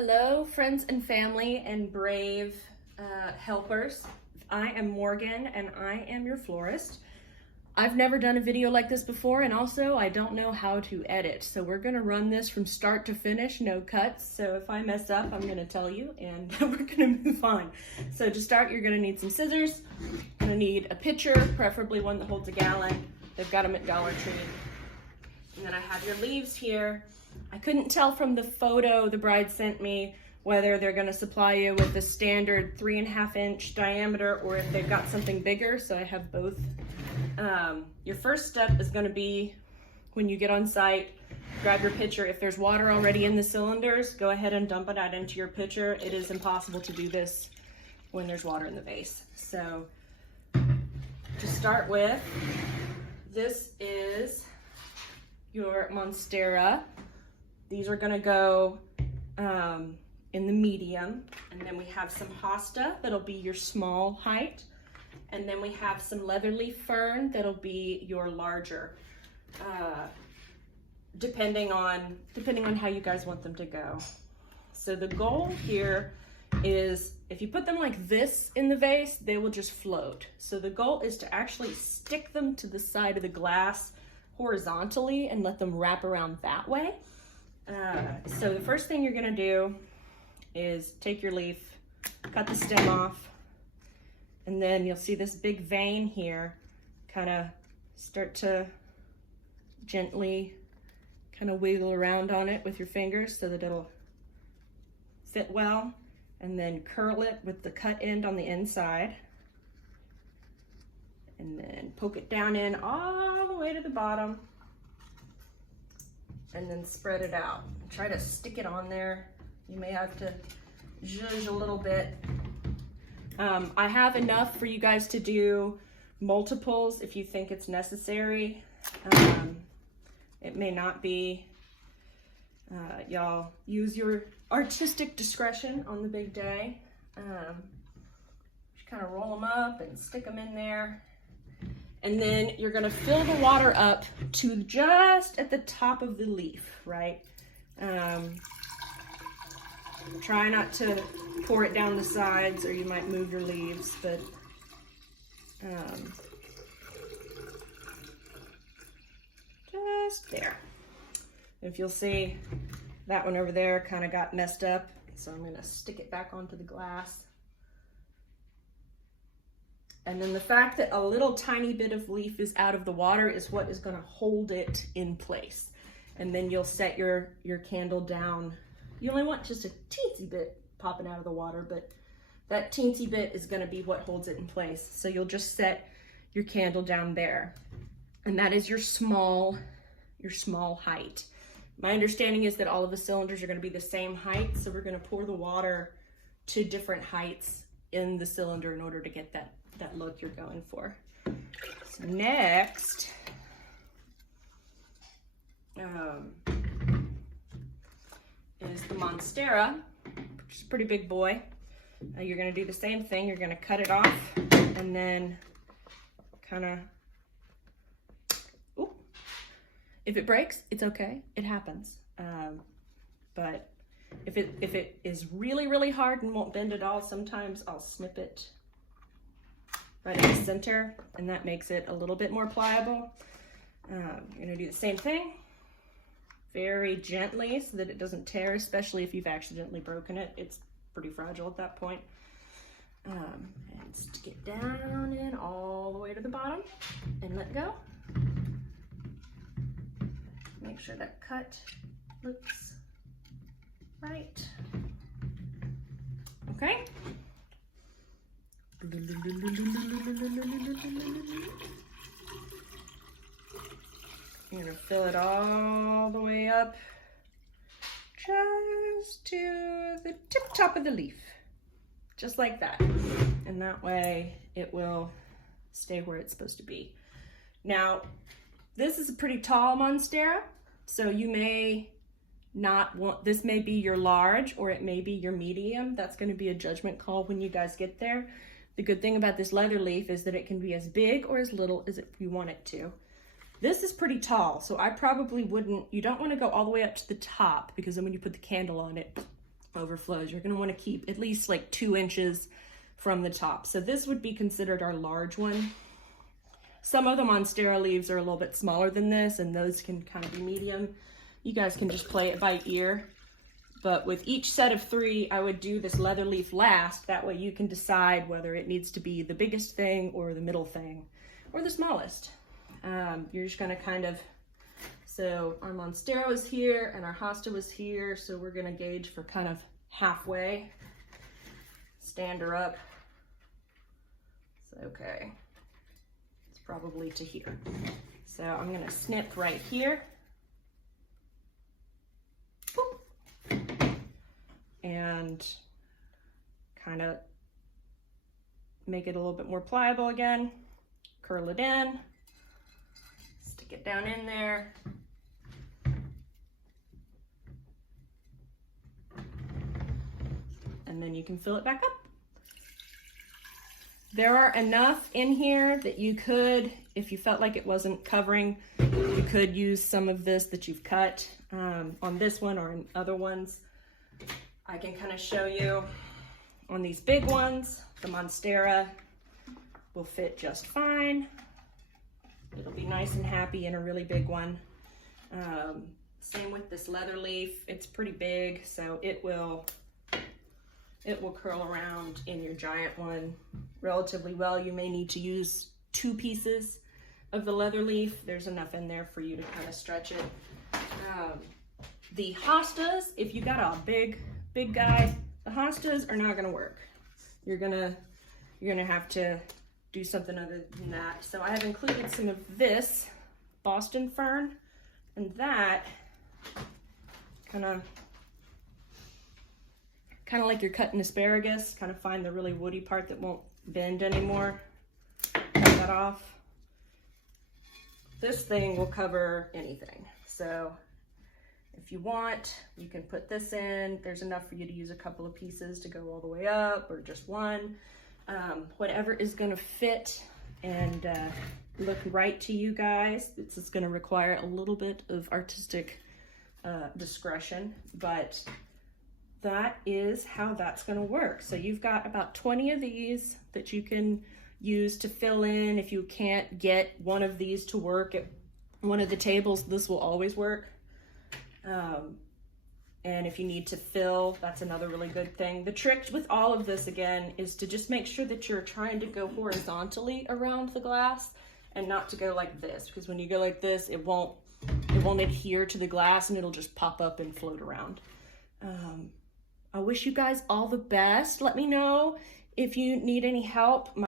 Hello, friends and family and brave helpers. I am Morgan and I am your florist. I've never done a video like this before, and also I don't know how to edit. So we're gonna run this from start to finish, no cuts. So if I mess up, I'm gonna tell you and we're gonna move on. So to start, you're gonna need some scissors. You're gonna need a pitcher, preferably one that holds a gallon. They've got them at Dollar Tree. And then I have your leaves here. I couldn't tell from the photo the bride sent me whether they're going to supply you with a standard 3.5 inch diameter or if they've got something bigger, so I have both. Your first step is going to be when you get on site, grab your pitcher. If there's water already in the cylinders, go ahead and dump it out into your pitcher. It is impossible to do this when there's water in the vase. So to start with, this is your Monstera. These are gonna go in the medium, and then we have some hosta that'll be your small height, and then we have some leatherleaf fern that'll be your larger, depending on how you guys want them to go. So the goal here is if you put them like this in the vase, they will just float. So the goal is to actually stick them to the side of the glass horizontally and let them wrap around that way. So the first thing you're gonna do is take your leaf, cut the stem off, and then you'll see this big vein here. Kind of start to gently kind of wiggle around on it with your fingers so that it'll fit well, and then curl it with the cut end on the inside, and then poke it down in all the way to the bottom, and then spread it out. Try to stick it on there. You may have to zhuzh a little bit. I have enough for you guys to do multiples if you think it's necessary. It may not be. Y'all use your artistic discretion on the big day. Just kind of roll them up and stick them in there. And then you're gonna fill the water up to just at the top of the leaf, right? Try not to pour it down the sides or you might move your leaves, but just there. If you'll see, that one over there kind of got messed up, so I'm gonna stick it back onto the glass. And then the fact that a little tiny bit of leaf is out of the water is what is gonna hold it in place. And then you'll set your candle down. You only want just a teensy bit popping out of the water, but that teensy bit is gonna be what holds it in place. So you'll just set your candle down there. And that is your small height. My understanding is that all of the cylinders are gonna be the same height, so we're gonna pour the water to different heights in the cylinder in order to get that look you're going for. So next, is the Monstera, which is a pretty big boy. You're gonna do the same thing. You're gonna cut it off and then kind of, if it breaks, it's okay, it happens. But if it is really, really hard and won't bend at all, sometimes I'll snip it right in the center, and that makes it a little bit more pliable. You're gonna do the same thing, very gently so that it doesn't tear, especially if you've accidentally broken it. It's pretty fragile at that point. And stick it down in all the way to the bottom and let go. Make sure that cut looks right. Okay. You're gonna fill it all the way up just to the tip top of the leaf, just like that. And that way it will stay where it's supposed to be. Now, this is a pretty tall Monstera, so you may not want, this may be your large or it may be your medium. That's gonna be a judgment call when you guys get there. The good thing about this leather leaf is that it can be as big or as little as you want it to. This is pretty tall, so I probably wouldn't, you don't want to go all the way up to the top because then when you put the candle on it, overflows. You're going to want to keep at least like 2 inches from the top. So this would be considered our large one. Some of the Monstera leaves are a little bit smaller than this, and those can kind of be medium. You guys can just play it by ear. But with each set of 3, I would do this leather leaf last. That way you can decide whether it needs to be the biggest thing or the middle thing or the smallest. You're just going to kind of, so our Monstera was here and our hosta was here. So we're going to gauge for kind of halfway. Stand her up. So, okay. It's probably to here. So I'm going to snip right here. And kind of make it a little bit more pliable again. Curl it in. Stick it down in there. And then you can fill it back up. There are enough in here that you could, if you felt like it wasn't covering, you could use some of this that you've cut on this one or in other ones. I can kind of show you on these big ones, the Monstera will fit just fine. It'll be nice and happy in a really big one. Same with this leather leaf. It's pretty big, so it will curl around in your giant one relatively well. You may need to use 2 pieces of the leather leaf. There's enough in there for you to kind of stretch it. The hostas, if you got a big guy, the hostas are not gonna work. You're gonna have to do something other than that. So I have included some of this Boston fern, and that kind of like you're cutting asparagus, kind of find the really woody part that won't bend anymore. Cut that off. This thing will cover anything. So if you want, you can put this in. There's enough for you to use a couple of pieces to go all the way up, or just one. Whatever is gonna fit and look right to you guys. This is gonna require a little bit of artistic discretion, but that is how that's gonna work. So you've got about 20 of these that you can use to fill in. If you can't get one of these to work at one of the tables, this will always work. And if you need to fill, that's another really good thing. The trick with all of this, again, is to just make sure that you're trying to go horizontally around the glass and not to go like this, because when you go like this, it won't adhere to the glass and it'll just pop up and float around. I wish you guys all the best. Let me know if you need any help.